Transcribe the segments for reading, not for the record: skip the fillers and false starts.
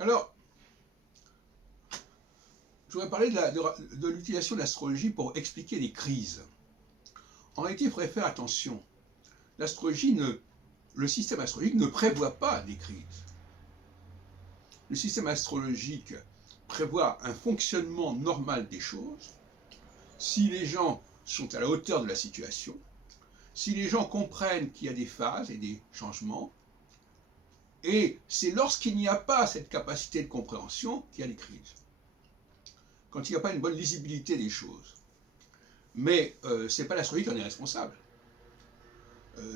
Alors, je voudrais parler de l'utilisation de l'astrologie pour expliquer les crises. En réalité, il faudrait faire attention. Le système astrologique ne prévoit pas des crises. Le système astrologique prévoit un fonctionnement normal des choses. Si les gens sont à la hauteur de la situation, si les gens comprennent qu'il y a des phases et des changements, et c'est lorsqu'il n'y a pas cette capacité de compréhension qu'il y a des crises. Quand il n'y a pas une bonne lisibilité des choses. Mais ce n'est pas l'astrologie qui en est responsable.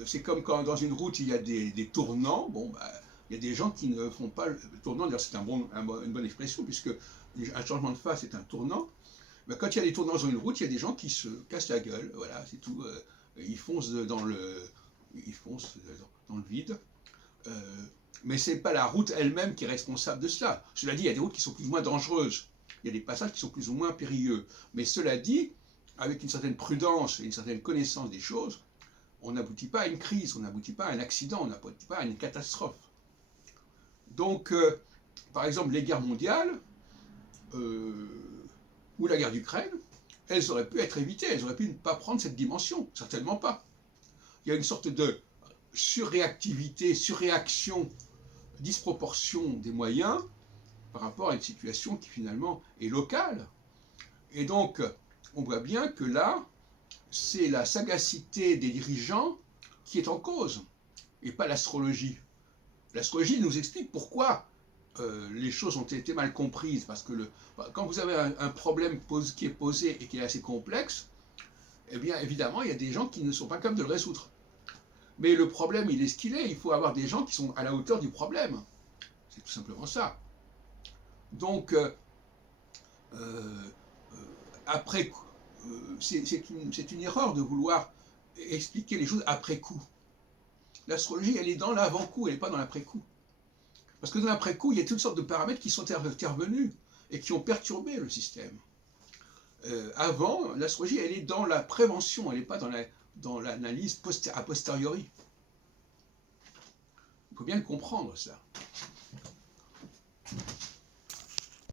C'est comme quand dans une route il y a des tournants, bon, bah, il y a des gens qui ne font pas le tournant, d'ailleurs c'est une bonne expression, puisque un changement de phase c'est un tournant. Mais quand il y a des tournants dans une route, il y a des gens qui se cassent la gueule, voilà, c'est tout. Ils foncent dans le vide. Mais ce n'est pas la route elle-même qui est responsable de cela. Cela dit, il y a des routes qui sont plus ou moins dangereuses. Il y a des passages qui sont plus ou moins périlleux. Mais cela dit, avec une certaine prudence et une certaine connaissance des choses, on n'aboutit pas à une crise, on n'aboutit pas à un accident, on n'aboutit pas à une catastrophe. Donc, par exemple, les guerres mondiales, ou la guerre d'Ukraine, elles auraient pu être évitées, elles auraient pu ne pas prendre cette dimension, certainement pas. Il y a une sorte de surréactivité, surréaction, disproportion des moyens par rapport à une situation qui finalement est locale. Et donc, on voit bien que là, c'est la sagacité des dirigeants qui est en cause, et pas l'astrologie. L'astrologie nous explique pourquoi les choses ont été mal comprises, parce que quand vous avez un problème qui est posé et qui est assez complexe, eh bien évidemment, il y a des gens qui ne sont pas capables de le résoudre. Mais le problème, il est ce qu'il est, il faut avoir des gens qui sont à la hauteur du problème. C'est tout simplement ça. Donc, après coup, c'est une erreur de vouloir expliquer les choses après coup. L'astrologie, elle est dans l'avant-coup, elle n'est pas dans l'après-coup. Parce que dans l'après-coup, il y a toutes sortes de paramètres qui sont intervenus et qui ont perturbé le système. Avant, l'astrologie, elle est dans la prévention, elle n'est pas dans l'analyse a posteriori. Il faut bien le comprendre, ça.